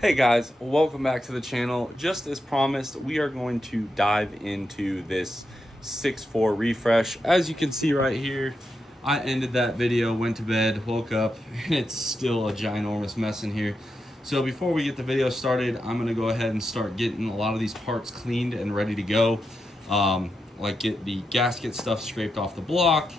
Hey guys, welcome back to the channel. Just as promised, we are going to dive into this 6.4 refresh. As you can see right here, I ended that video, went to bed, woke up, and it's still a ginormous mess in here. So before we get the video started, I'm gonna go ahead and start getting a lot of these parts cleaned and ready to go. Like get the gasket stuff scraped off the block,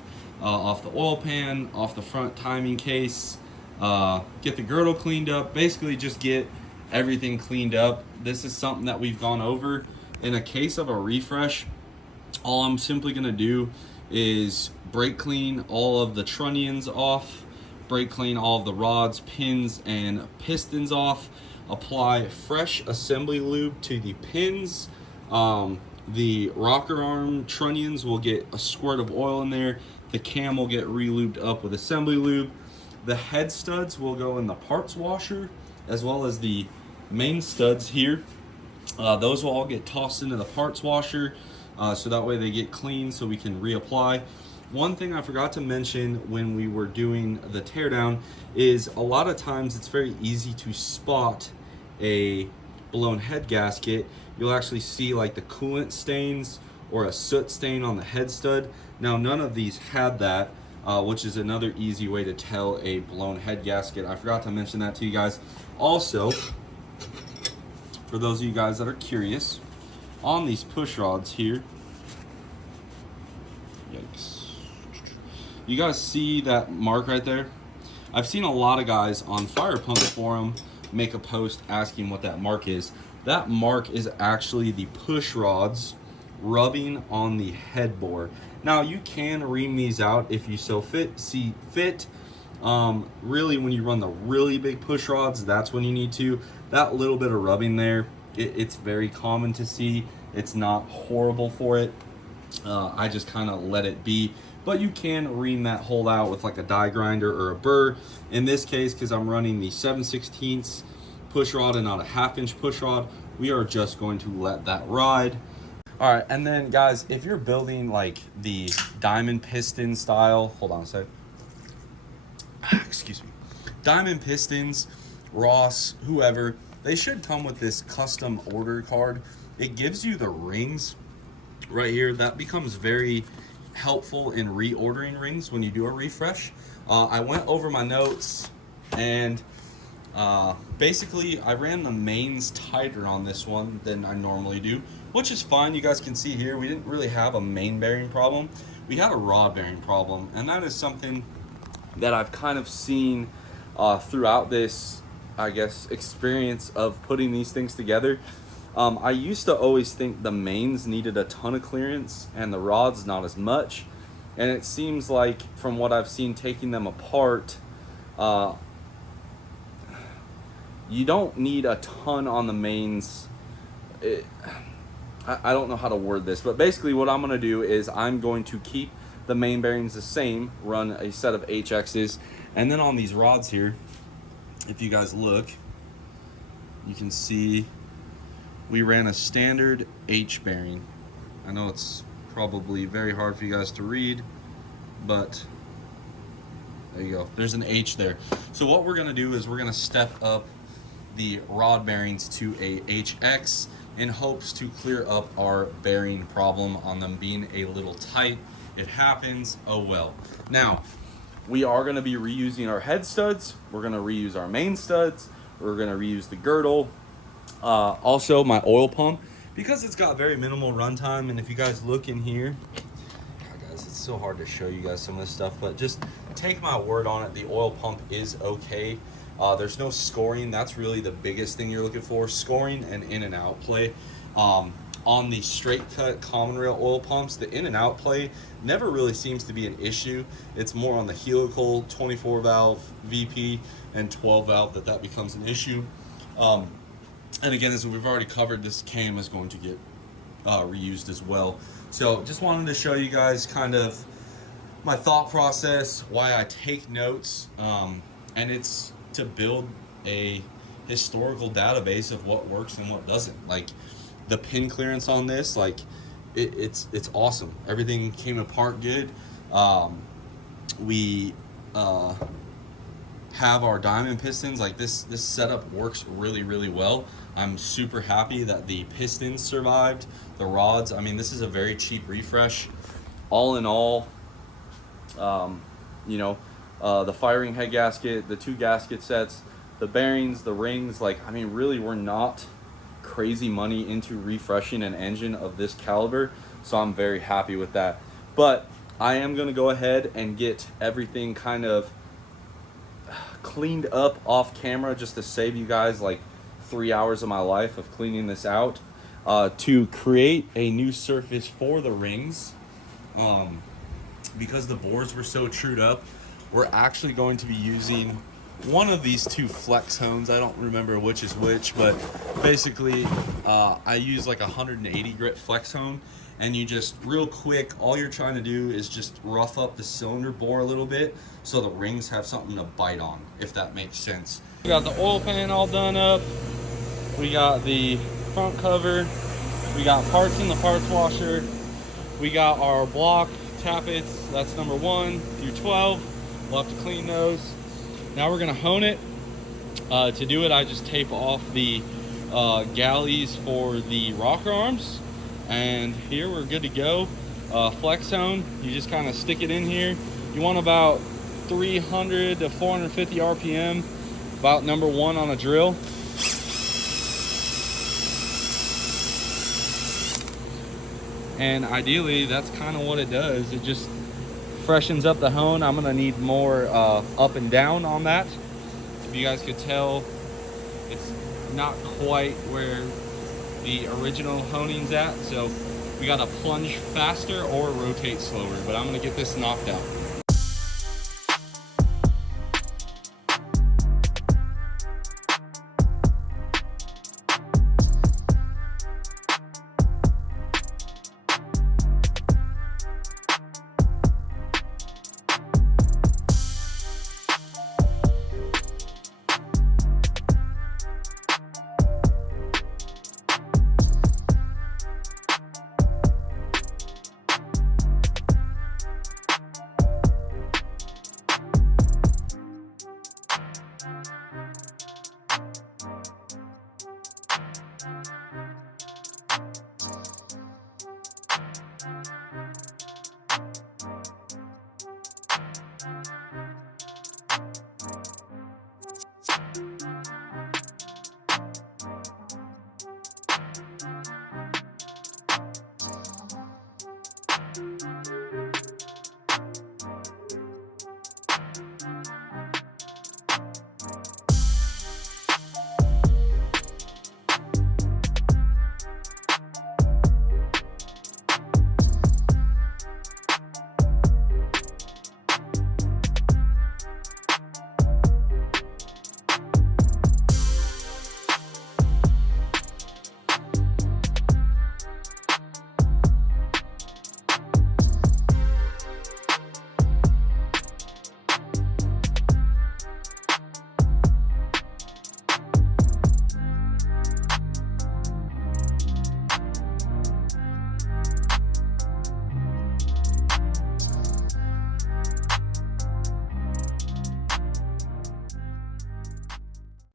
off the oil pan, off the front timing case, get the girdle cleaned up, basically just get everything cleaned up. This is something that we've gone over. In a case of a refresh, all I'm simply gonna do is brake clean all of the trunnions off, brake clean all of the rods, pins, and pistons off, apply fresh assembly lube to the pins. The rocker arm trunnions will get a squirt of oil in there. The cam will get re-lubed up with assembly lube. The head studs will go in the parts washer, as well as the main studs here. Those will all get tossed into the parts washer, so that way they get clean so we can reapply. One thing I forgot to mention when we were doing the teardown is a lot of times it's very easy to spot a blown head gasket. You'll actually see like the coolant stains or a soot stain on the head stud. Now none of these had that, which is another easy way to tell a blown head gasket. I forgot to mention that to you guys. Also, for those of you guys that are curious, on these push rods here, yikes, you guys see that mark right there? I've seen a lot of guys on Fire Pump Forum make a post asking what that mark is. That mark is actually the push rods rubbing on the headboard. Now you can ream these out if you so see fit. Really, when you run the really big push rods, that's when you need to. That little bit of rubbing there, it's very common to see. It's not horrible for it. I just kind of let it be. But you can ream that hole out with like a die grinder or a burr. In this case, because I'm running the 7/16 push rod and not a 1/2 inch push rod, we are just going to let that ride. All right, and then guys, if you're building like the diamond piston style, hold on a sec. Excuse me. Diamond pistons, Ross, whoever, they should come with this custom order card. It gives you the rings right here. That becomes very helpful in reordering rings when you do a refresh. I went over my notes and basically I ran the mains tighter on this one than I normally do, which is fine. You guys can see here we didn't really have a main bearing problem. We had a rod bearing problem, and that is something that I've kind of seen throughout this, I guess, experience of putting these things together. I used to always think the mains needed a ton of clearance and the rods not as much. And it seems like from what I've seen taking them apart, you don't need a ton on the mains. I don't know how to word this, but basically what I'm going to do is I'm going to keep the main bearings the same, run a set of HXs, and then on these rods here, if you guys look, you can see we ran a standard H bearing. I know it's probably very hard for you guys to read, but there you go. There's an H there. So what we're gonna do is we're gonna step up the rod bearings to a HX in hopes to clear up our bearing problem on them being a little tight. It happens, oh well. Now, we are gonna be reusing our head studs. We're gonna reuse our main studs. We're gonna reuse the girdle. Also my oil pump, because it's got very minimal runtime. And if you guys look in here, God, guys, it's so hard to show you guys some of this stuff, but just take my word on it, the oil pump is okay. There's no scoring. That's really the biggest thing you're looking for, scoring and in and out play. On the straight cut common rail oil pumps, the in and out play never really seems to be an issue. It's more on the helical 24 valve VP and 12 valve that becomes an issue. And again, as we've already covered, this cam is going to get reused as well. So just wanted to show you guys kind of my thought process, why I take notes, and it's to build a historical database of what works and what doesn't. Like the pin clearance on this, like it's awesome. Everything came apart good. We have our diamond pistons. Like this setup works really well. I'm super happy that the pistons survived, the rods. I mean, this is a very cheap refresh. All in all, you know, the firing head gasket, the 2 gasket sets, the bearings, the rings, like, I mean, really, we're not crazy money into refreshing an engine of this caliber, so I'm very happy with that. But I am going to go ahead and get everything kind of cleaned up off camera, just to save you guys like 3 hours of my life of cleaning this out, to create a new surface for the rings. Because the bores were so trued up, we're actually going to be using one of these 2 flex hones. I don't remember which is which, but basically I use like a 180 grit flex hone, and you just real quick, all you're trying to do is just rough up the cylinder bore a little bit so the rings have something to bite on, if that makes sense. We got the oil pan all done up, we got the front cover, we got parts in the parts washer, we got our block tappets, that's number 1 through 12. We'll have to clean those. Now we're gonna hone it. To do it, I just tape off the galleys for the rocker arms, and here we're good to go. Flex hone, you just kind of stick it in here. You want about 300 to 450 RPM, about number 1 on a drill. And ideally, that's kind of what it does. It just freshens up the hone. I'm gonna need more up and down on that. If you guys could tell, it's not quite where the original honing's at, so we gotta plunge faster or rotate slower, but I'm gonna get this knocked out.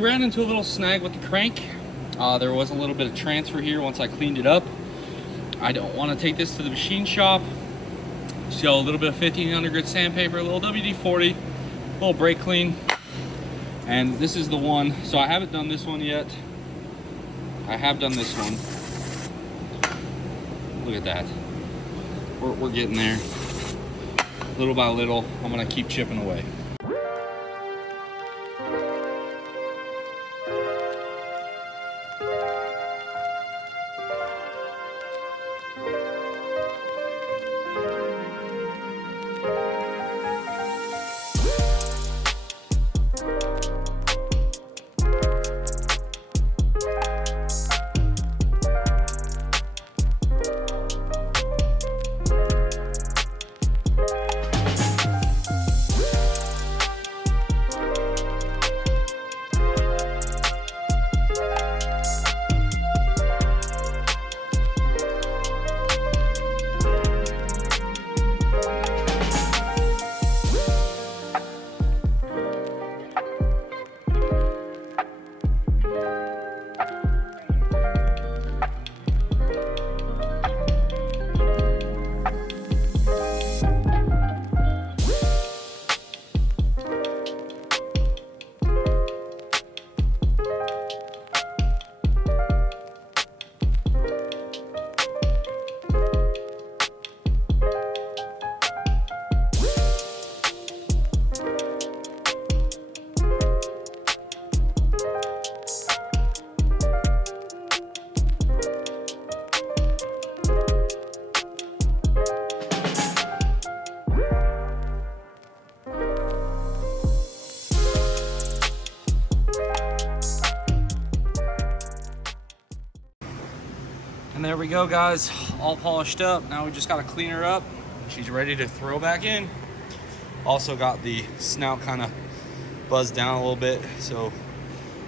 Ran into a little snag with the crank. There was a little bit of transfer here once I cleaned it up. I don't want to take this to the machine shop. So a little bit of 1500 grit sandpaper, a little WD-40, a little brake clean. And this is the one. So I haven't done this one yet. I have done this one. Look at that. We're getting there. Little by little, I'm gonna keep chipping away. And there we go, guys, all polished up. Now we just got to clean her up. She's ready to throw back in. Also got the snout kind of buzzed down a little bit so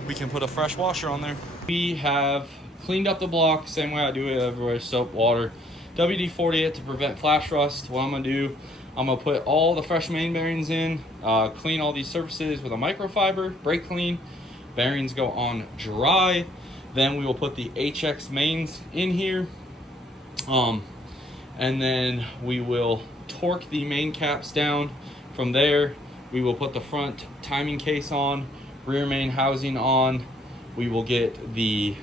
we can put a fresh washer on there. We have cleaned up the block same way I do it everywhere: soap, water, WD-40 it to prevent flash rust. What I'm gonna do, I'm gonna put all the fresh main bearings in, clean all these surfaces with a microfiber, brake clean. Bearings go on dry. Then we will put the HX mains in here. And then we will torque the main caps down. From there, we will put the front timing case on, rear main housing on. We will get the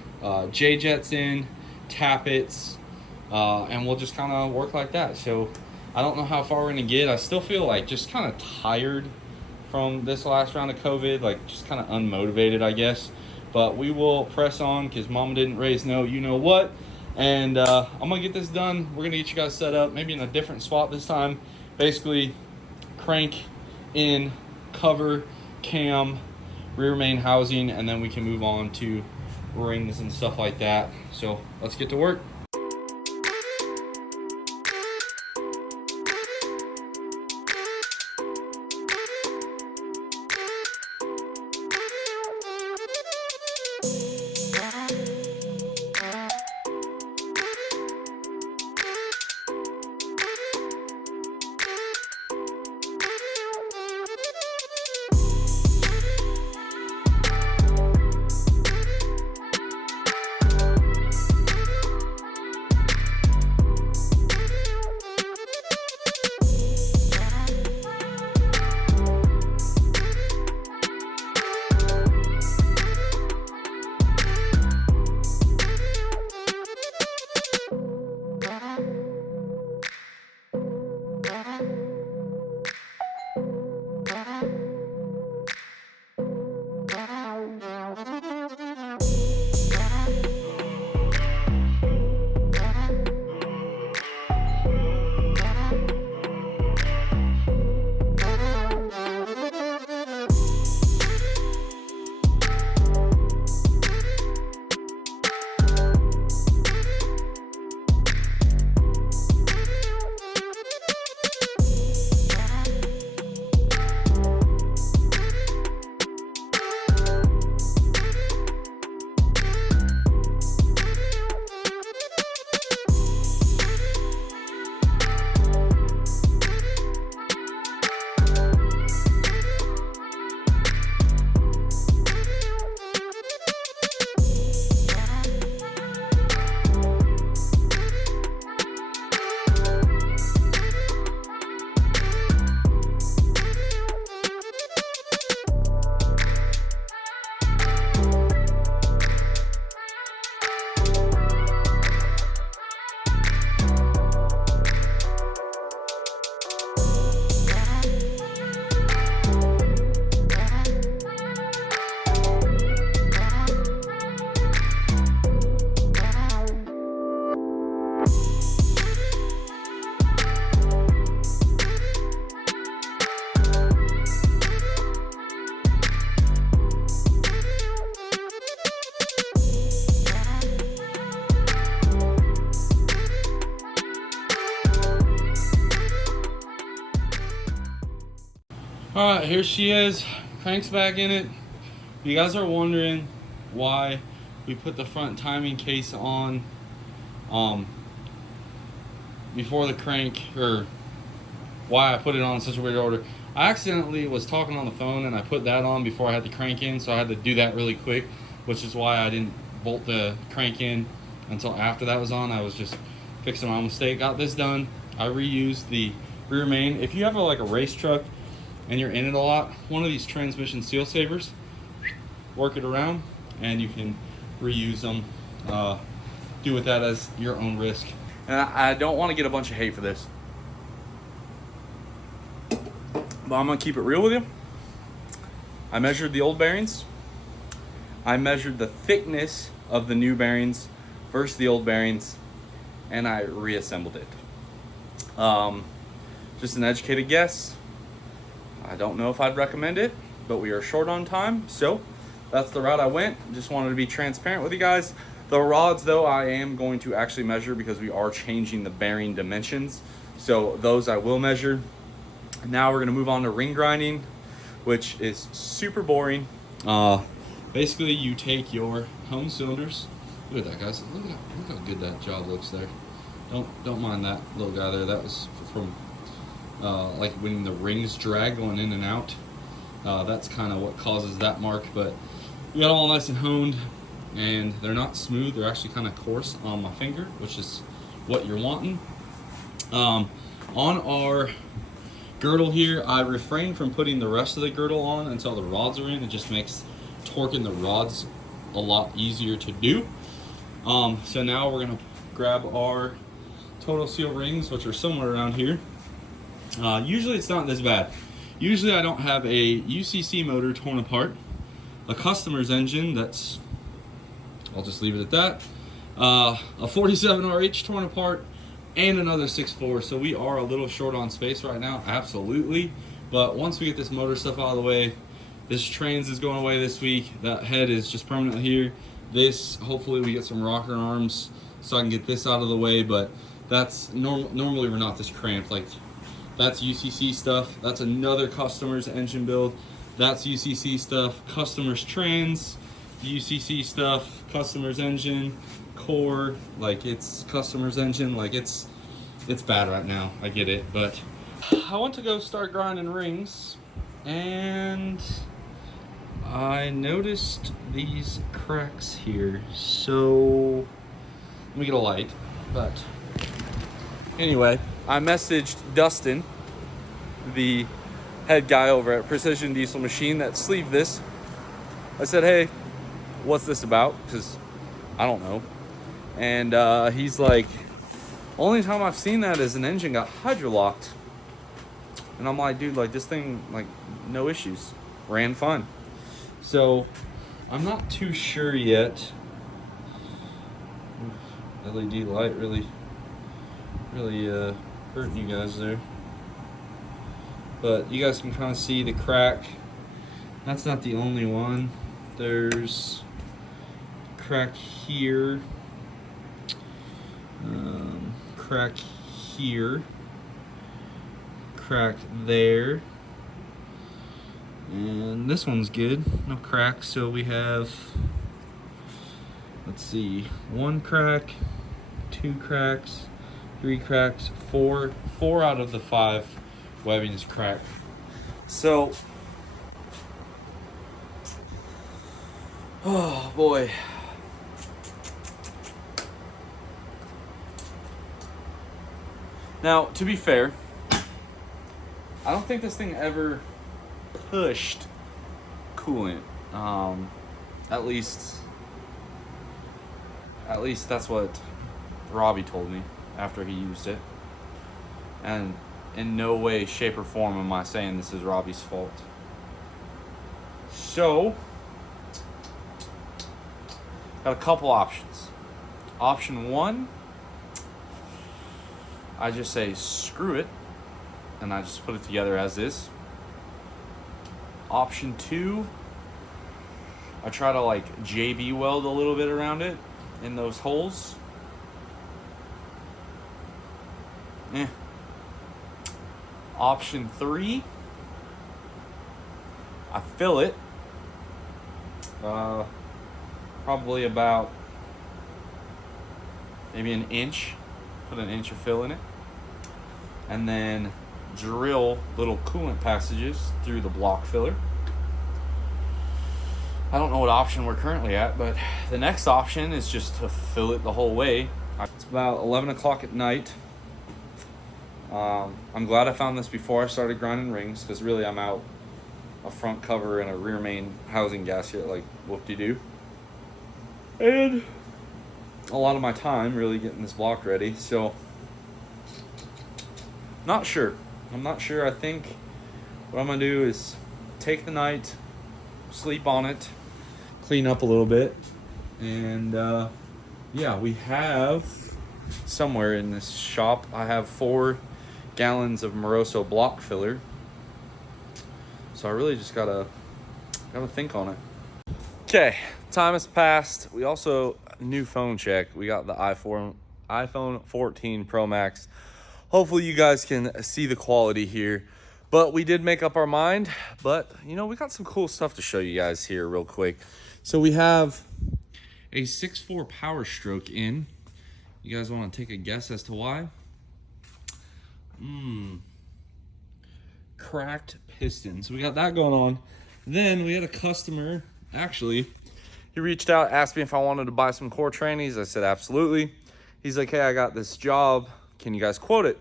J-jets in, tappets, and we'll just kind of work like that. So I don't know how far we're gonna get. I still feel like just kind of tired from this last round of COVID, like just kind of unmotivated, I guess. But we will press on because Mama didn't raise no you know what. And I'm gonna get this done. We're gonna get you guys set up, maybe in a different spot this time. Basically, crank in, cover, cam, rear main housing, and then we can move on to rings and stuff like that. So let's get to work. All right, here she is, cranks back in it. You guys are wondering why we put the front timing case on before the crank, or why I put it on in such a weird order. I accidentally was talking on the phone and I put that on before I had the crank in, so I had to do that really quick, which is why I didn't bolt the crank in until after that was on. I was just fixing my mistake. Got this done. I reused the rear main. If you have like a race truck and you're in it a lot, one of these transmission seal savers, work it around and you can reuse them. Do with that as your own risk. And I don't want to get a bunch of hate for this, but I'm gonna keep it real with you. I measured the old bearings. I measured the thickness of the new bearings versus the old bearings, and I reassembled it. Just an educated guess. I don't know if I'd recommend it, but we are short on time, so that's the route I went. Just wanted to be transparent with you guys. The rods though, I am going to actually measure because we are changing the bearing dimensions. So those I will measure. Now we're gonna move on to ring grinding, which is super boring. Basically you take your home cylinders. Look at that, guys. Look how good that job looks there. Don't mind that little guy there. That was from like when the rings drag going in and out. That's kind of what causes that mark, but we got them all nice and honed, and they're not smooth. They're actually kind of coarse on my finger, which is what you're wanting. On our girdle here, I refrain from putting the rest of the girdle on until the rods are in. It just makes torquing the rods a lot easier to do. So now we're gonna grab our total seal rings, which are somewhere around here. Usually it's not this bad. Usually I don't have a UCC motor torn apart, a customer's engine that's, I'll just leave it at that, a 47 RH torn apart, and another 6.4. So we are a little short on space right now, absolutely. But once we get this motor stuff out of the way, this trans is going away this week. That head is just permanently here. This, hopefully we get some rocker arms so I can get this out of the way, but that's normally we're not this cramped. Like, that's UCC stuff. That's another customer's engine build. That's UCC stuff. Customer's trans, UCC stuff, customer's engine, core, like it's customer's engine. Like it's bad right now. I get it, but I want to go start grinding rings, and I noticed these cracks here. So let me get a light. But anyway, I messaged Dustin, the head guy over at Precision Diesel Machine that sleeved this. I said, hey, what's this about? Because I don't know. And he's like, only time I've seen that is an engine got hydrolocked. And I'm like, dude, like this thing, like no issues, ran fine. So I'm not too sure yet. LED light really hurting you guys there, but you guys can kind of see the crack. That's not the only one. There's crack here, crack here, crack there, and this one's good, no cracks. So we have, let's see, 1 crack, 2 cracks, 3 cracks, 4 out of the 5 webbing is cracked. So, oh boy. Now, to be fair, I don't think this thing ever pushed coolant. At least that's what Robbie told me after he used it. And in no way, shape, or form am I saying this is Robbie's fault. So, got a couple options. Option 1, I just say screw it, and I just put it together as is. Option 2, I try to like JB weld a little bit around it in those holes. Option 3, I fill it, probably about maybe an inch, put an inch of fill in it, and then drill little coolant passages through the block filler. I don't know what option we're currently at, but the next option is just to fill it the whole way. It's about 11 o'clock at night. I'm glad I found this before I started grinding rings, because really I'm out a front cover and a rear main housing gasket, like whoop-de-doo. And a lot of my time really getting this block ready, so not sure. I'm not sure. I think what I'm gonna do is take the night, sleep on it, clean up a little bit, and yeah, we have somewhere in this shop, I have 4 gallons of Moroso block filler. So I really just gotta think on it. Okay, time has passed. We also new phone check. We got the iPhone 14 Pro Max. Hopefully you guys can see the quality here. But we did make up our mind. But, you know, we got some cool stuff to show you guys here real quick. So we have a 6.4 Power Stroke in. You guys want to take a guess as to why? Cracked pistons. We got that going on. Then we had a customer, actually, he reached out, asked me if I wanted to buy some core trannies. I said, absolutely. He's like, hey, I got this job. Can you guys quote it?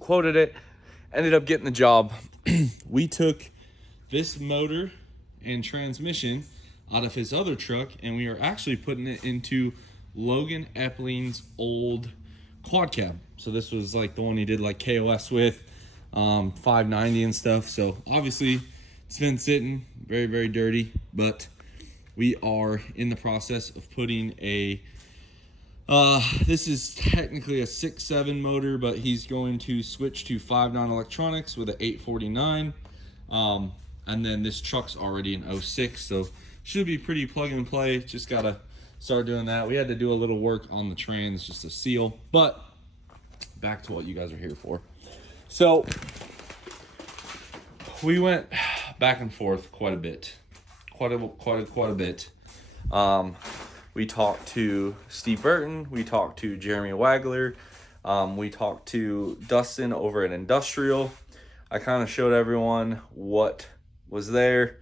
Quoted it. Ended up getting the job. We took this motor and transmission out of his other truck, and we are actually putting it into Logan Epling's old quad cab. So this was like the one he did like KOS with, 590 and stuff. So obviously it's been sitting very, very dirty, but we are in the process of putting a this is technically a 6.7 motor, but he's going to switch to 5.9 electronics with an 849. And then this truck's already an 06, so should be pretty plug and play. Just gotta start doing that. We had to do a little work on the trans just to seal, but back to what you guys are here for. So we went back and forth quite a bit. Quite a bit. We talked to Steve Burton. We talked to Jeremy Wagler. We talked to Dustin over at Industrial. I kind of showed everyone what was there.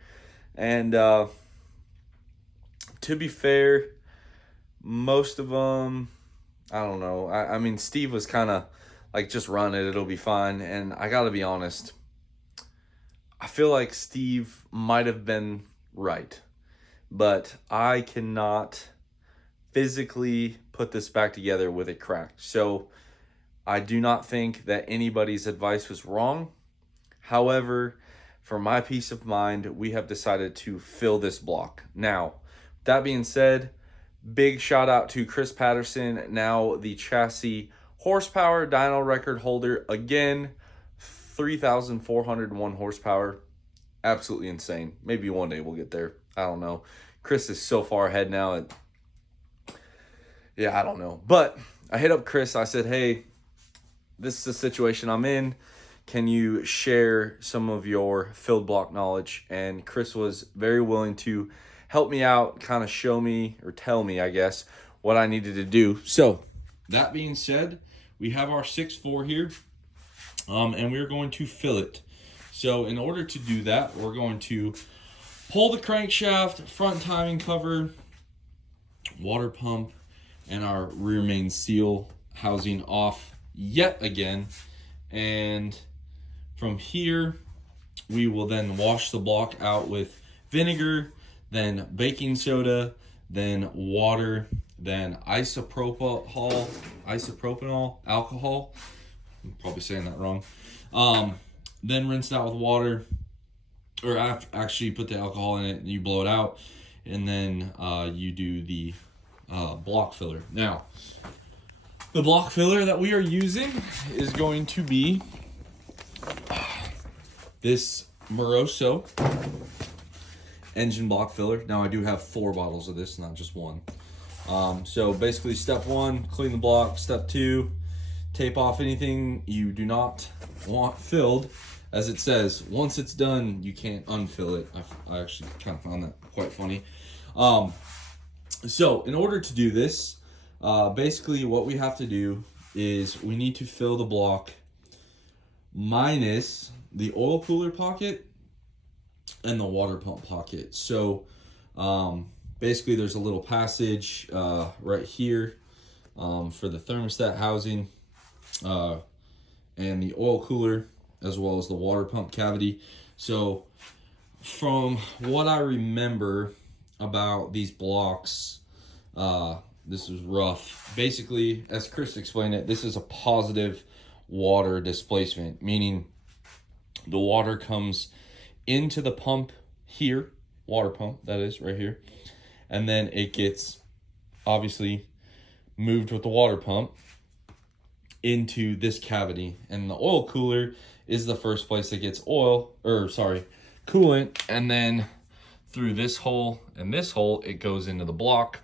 And to be fair, most of them, I don't know. I mean, Steve was kind of like, just run it. It'll be fine. And I got to be honest, I feel like Steve might have been right. But I cannot physically put this back together with it cracked. So I do not think that anybody's advice was wrong. However, for my peace of mind, we have decided to fill this block. Now, that being said, big shout out to Chris Patterson, now the chassis horsepower dyno record holder. Again, 3,401 horsepower. Absolutely insane. Maybe one day we'll get there. I don't know. Chris is so far ahead now. Yeah, I don't know. But I hit up Chris. I said, hey, this is the situation I'm in. Can you share some of your field block knowledge? And Chris was very willing to help me out, kind of show me, or tell me, I guess, what I needed to do. So that being said, we have our 6.4 here, and we're going to fill it. So in order to do that, we're going to pull the crankshaft, front timing cover, water pump, and our rear main seal housing off yet again. And from here, we will then wash the block out with vinegar, then baking soda, then water, then isopropanol alcohol. I'm probably saying that wrong. Then rinse it out with water, or actually put the alcohol in it and you blow it out, and then you do the block filler. Now, the block filler that we are using is going to be this Moroso engine block filler. Now, I do have 4 bottles of this, not just one. So basically, step 1, clean the block. Step 2, tape off anything you do not want filled. As it says, once it's done, you can't unfill it. I actually kind of found that quite funny. So in order to do this, basically what we have to do is we need to fill the block minus the oil cooler pocket and the water pump pocket. So basically there's a little passage right here for the thermostat housing and the oil cooler, as well as the water pump cavity. So from what I remember about these blocks, this is rough. Basically, as Chris explained it, this is a positive water displacement, meaning the water comes into the pump here, water pump, that is, right here, and then it gets obviously moved with the water pump into this cavity, and the oil cooler is the first place that gets coolant, and then through this hole and this hole, it goes into the block.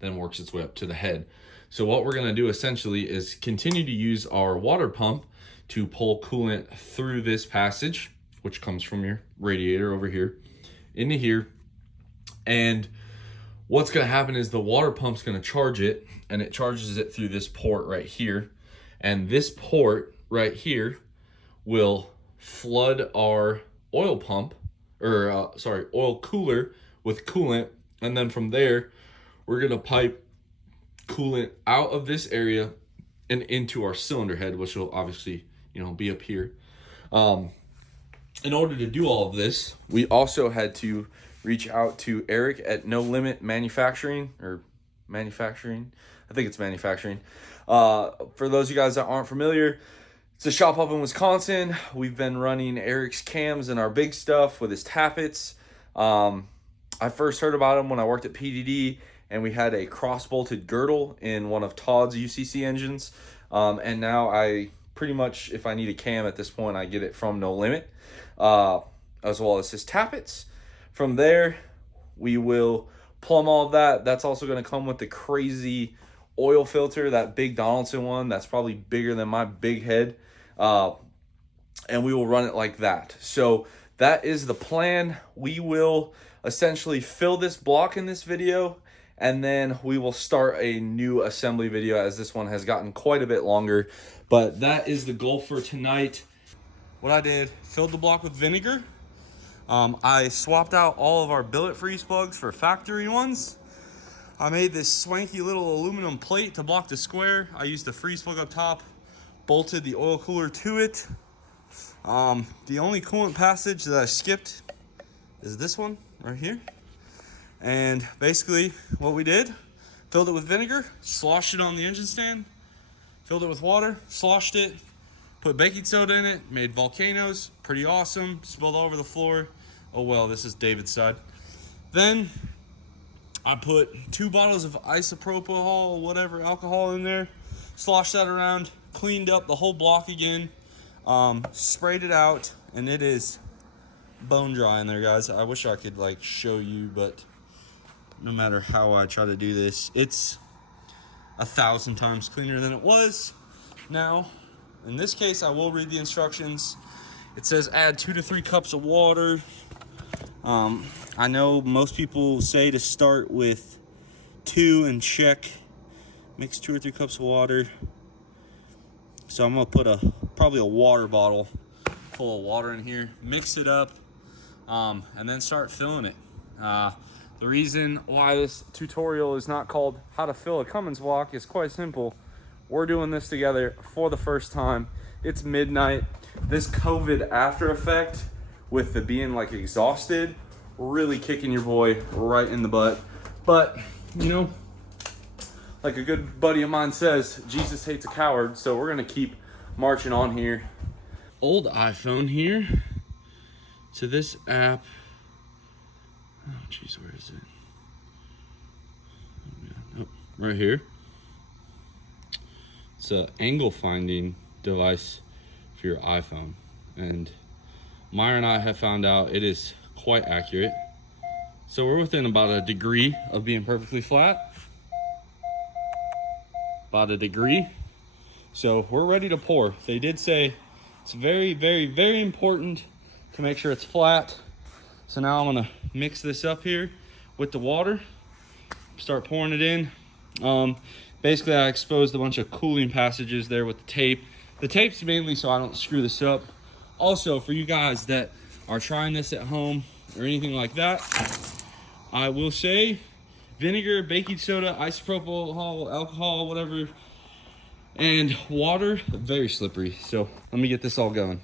then works its way up to the head. So what we're going to do essentially is continue to use our water pump to pull coolant through this passage, which comes from your radiator over here into here. And what's going to happen is the water pump's going to charge it, and it charges it through this port right here. And this port right here will flood our oil pump, or oil cooler with coolant. And then from there, we're going to pipe coolant out of this area and into our cylinder head, which will obviously, be up here. In order to do all of this, we also had to reach out to Eric at No Limit Manufacturing. I think it's manufacturing. For those of you guys that aren't familiar, it's a shop up in Wisconsin. We've been running Eric's cams and our big stuff with his tappets. I first heard about him when I worked at PDD, and we had a cross-bolted girdle in one of Todd's UCC engines. And now I pretty much, if I need a cam at this point, I get it from No Limit, as well as his tappets. From there, we will plumb all of that. That's also going to come with the crazy oil filter, that big Donaldson one. That's probably bigger than my big head. And we will run it like that. So that is the plan. We will essentially fill this block in this video, and then we will start a new assembly video, as this one has gotten quite a bit longer. But that is the goal for tonight. What I did, filled the block with vinegar. I swapped out all of our billet freeze plugs for factory ones. I made this swanky little aluminum plate to block the square. I used the freeze plug up top, bolted the oil cooler to it. The only coolant passage that I skipped is this one right here. And basically what we did, filled it with vinegar, sloshed it on the engine stand, filled it with water, sloshed it, put baking soda in it, made volcanoes, pretty awesome, spilled all over the floor. Oh well, this is David's side. Then I put 2 bottles of isopropyl, whatever, alcohol in there, sloshed that around, cleaned up the whole block again, sprayed it out, and it is bone dry in there, guys. I wish I could like show you, but no matter how I try to do this, it's 1,000 times cleaner than it was. Now, in this case, I will read the instructions. It says add 2 to 3 cups of water. I know most people say to start with 2 and check. Mix 2 or 3 cups of water. So I'm gonna put probably a water bottle full of water in here, mix it up, and then start filling it. The reason why this tutorial is not called how to fill a Cummins block is quite simple. We're doing this together for the first time. It's midnight. This COVID after effect with the being like exhausted, really kicking your boy right in the butt. But, like a good buddy of mine says, Jesus hates a coward. So we're gonna keep marching on here. Old iPhone here. So this app, oh geez, where is it? Oh, right here. It's an angle finding device for your iPhone, and Meyer and I have found out it is quite accurate. So we're within about a degree of being perfectly flat. About a degree. So we're ready to pour. They did say it's very, very, very important to make sure it's flat. So now I'm gonna mix this up here with the water, start pouring it in. Basically I exposed a bunch of cooling passages there with the tape. The tape's mainly so I don't screw this up. Also, for you guys that are trying this at home or anything like that, I will say vinegar, baking soda, isopropyl alcohol, whatever, and water, very slippery. So let me get this all going.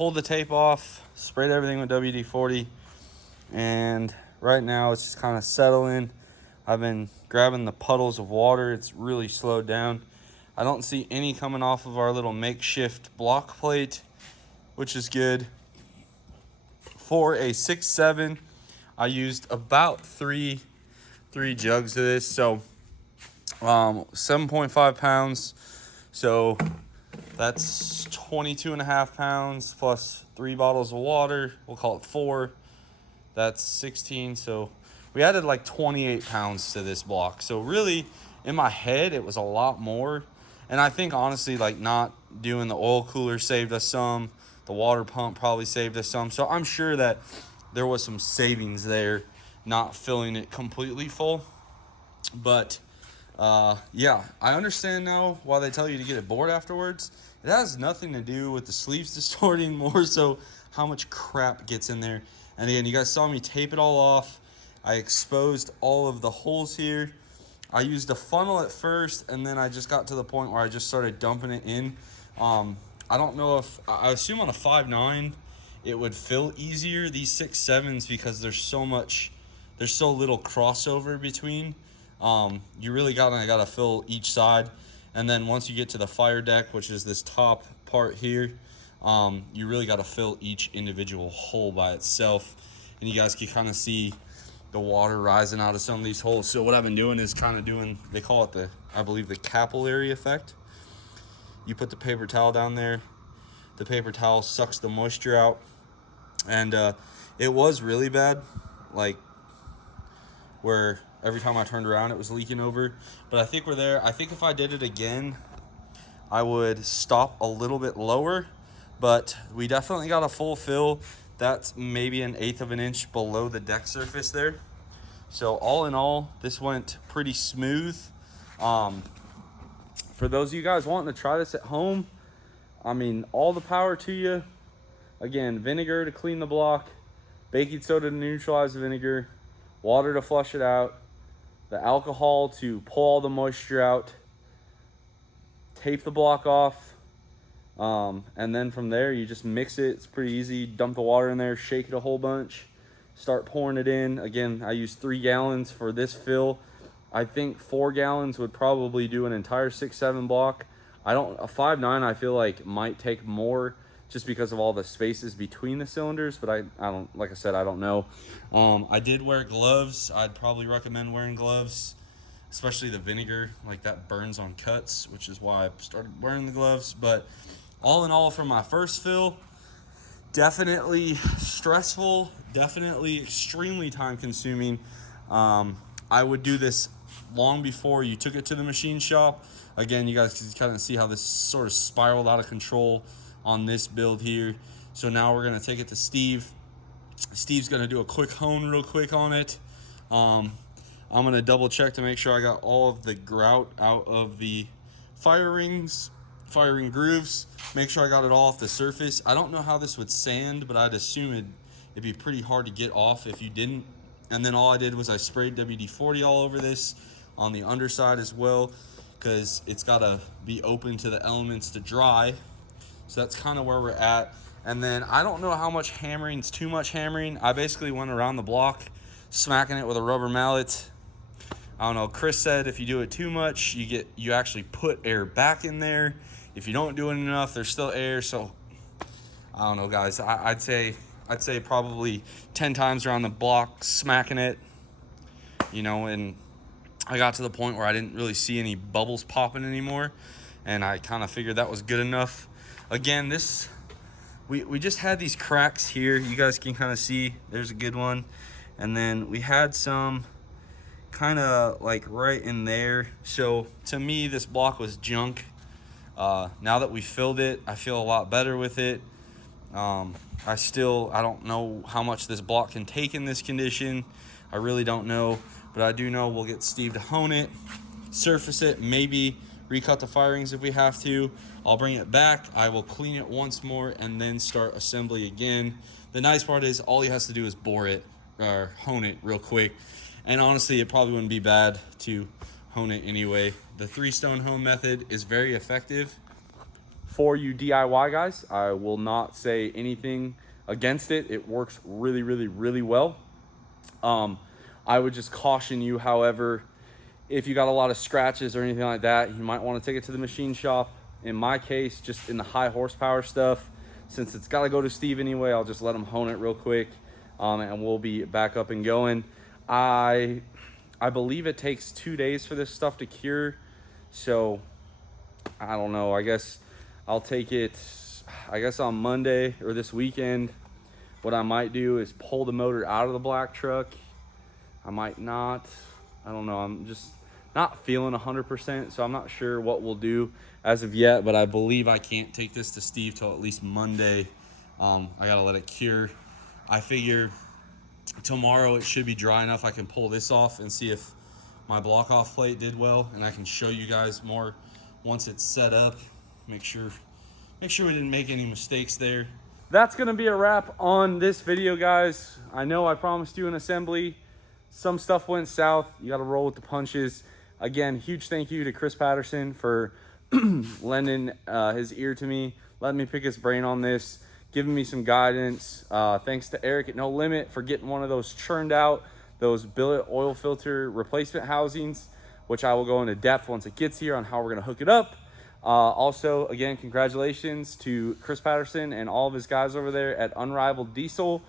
pulled the tape off, sprayed everything with WD-40, and right now it's just kind of settling. I've been grabbing the puddles of water. It's really slowed down. I don't see any coming off of our little makeshift block plate, which is good. For a 6.7, I used about three jugs of this, so 7.5 pounds. So that's 22.5 pounds plus 3 bottles of water. We'll call it 4. That's 16. So we added like 28 pounds to this block. So really, in my head, it was a lot more. And I think honestly, like not doing the oil cooler saved us some. The water pump probably saved us some. So I'm sure that there was some savings there, not filling it completely full. But yeah, I understand now why they tell you to get it bored afterwards. It has nothing to do with the sleeves distorting, more so how much crap gets in there. And again, you guys saw me tape it all off. I exposed all of the holes here. I used a funnel at first, and then I just got to the point where I just started dumping it in. I don't know if, I assume on a 5.9 it would fill easier, these 6.7s, because there's so little crossover between. You really gotta fill each side, and then once you get to the fire deck, which is this top part here, you really gotta fill each individual hole by itself. And you guys can kind of see the water rising out of some of these holes. So what I've been doing is kind of doing, they call it I believe the capillary effect. You put the paper towel down there, the paper towel sucks the moisture out, and it was really bad, like where every time I turned around it was leaking over. But I think we're there. I think if I did it again, I would stop a little bit lower, but we definitely got a full fill. That's maybe 1/8 of an inch below the deck surface there. So all in all, this went pretty smooth. For those of you guys wanting to try this at home, I mean, all the power to you. Again, vinegar to clean the block, baking soda to neutralize the vinegar, water to flush it out, the alcohol to pull all the moisture out, tape the block off, and then from there you just mix it. It's pretty easy. Dump the water in there, shake it a whole bunch, start pouring it in. Again, I used 3 gallons for this fill. I think 4 gallons would probably do an entire 6.7 block. A 5.9 I feel like might take more just because of all the spaces between the cylinders, but I don't, like I said, I don't know. I did wear gloves. I'd probably recommend wearing gloves, especially the vinegar, like that burns on cuts, which is why I started wearing the gloves. But all in all, for my first fill, definitely stressful, definitely extremely time consuming. I would do this long before you took it to the machine shop. Again, you guys can kind of see how this sort of spiraled out of control on this build here. So now we're gonna take it to Steve. Steve's gonna do a quick hone real quick on it. I'm gonna double check to make sure I got all of the grout out of the firing grooves. Make sure I got it all off the surface. I don't know how this would sand, but I'd assume it'd be pretty hard to get off if you didn't. And then all I did was I sprayed WD-40 all over this on the underside as well, because it's got to be open to the elements to dry. So that's kind of where we're at. And then I don't know how much hammering's too much hammering. I basically went around the block smacking it with a rubber mallet. I don't know, Chris said if you do it too much, you actually put air back in there. If you don't do it enough, there's still air. So I don't know, guys. I'd say probably 10 times around the block smacking it, you know, and I got to the point where I didn't really see any bubbles popping anymore, and I kind of figured that was good enough. Again, we just had these cracks here. You guys can kind of see there's a good one, and then we had some kind of like right in there. So to me, this block was junk. Now that we filled it, I feel a lot better with it. I don't know how much this block can take in this condition. I really don't know, but I do know we'll get Steve to hone it, surface it, maybe recut the firings if we have to. I'll bring it back. I will clean it once more and then start assembly again. The nice part is all he has to do is bore it or hone it real quick. And honestly, it probably wouldn't be bad to hone it anyway. The 3-stone hone method is very effective for you DIY guys. I will not say anything against it. It works really, really, really well. I would just caution you, however, if you got a lot of scratches or anything like that, you might want to take it to the machine shop. In my case, just in the high horsepower stuff, since it's got to go to Steve anyway, I'll just let him hone it real quick, and we'll be back up and going. I believe it takes 2 days for this stuff to cure, so I don't know. I guess I'll take it, on Monday or this weekend. What I might do is pull the motor out of the black truck. I might not. I don't know. I'm just not feeling 100%, so I'm not sure what we'll do as of yet, but I believe I can't take this to Steve till at least Monday. I gotta let it cure. I figure tomorrow it should be dry enough I can pull this off and see if my block off plate did well, and I can show you guys more once it's set up. Make sure we didn't make any mistakes there. That's gonna be a wrap on this video, guys. I know I promised you an assembly. Some stuff went south. You got to roll with the punches. Again, huge thank you to Chris Patterson for lending his ear to me, letting me pick his brain on this, giving me some guidance. Thanks to Eric at No Limit for getting one of those churned out, those billet oil filter replacement housings, which I will go into depth once it gets here on how we're going to hook it up. Also, again, congratulations to Chris Patterson and all of his guys over there at Unrivaled Diesel.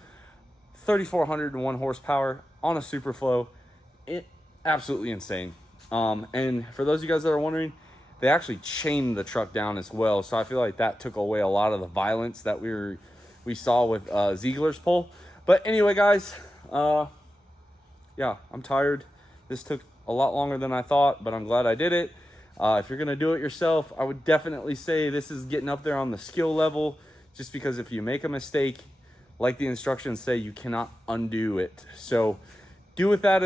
3,401 horsepower on a Superflow. It absolutely insane. And for those of you guys that are wondering, they actually chained the truck down as well, so I feel like that took away a lot of the violence that we saw with Ziegler's pull. But anyway, guys, yeah, I'm tired. This took a lot longer than I thought, but I'm glad I did it. If you're gonna do it yourself, I would definitely say this is getting up there on the skill level, just because if you make a mistake, like the instructions say, you cannot undo it. So do with that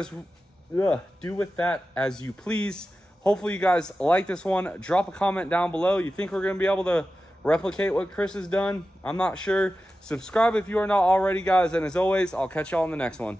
as you please. Hopefully you guys like this one. Drop a comment down below. You think we're going to be able to replicate what Chris has done? I'm not sure. Subscribe if you are not already, guys. And as always, I'll catch y'all in the next one.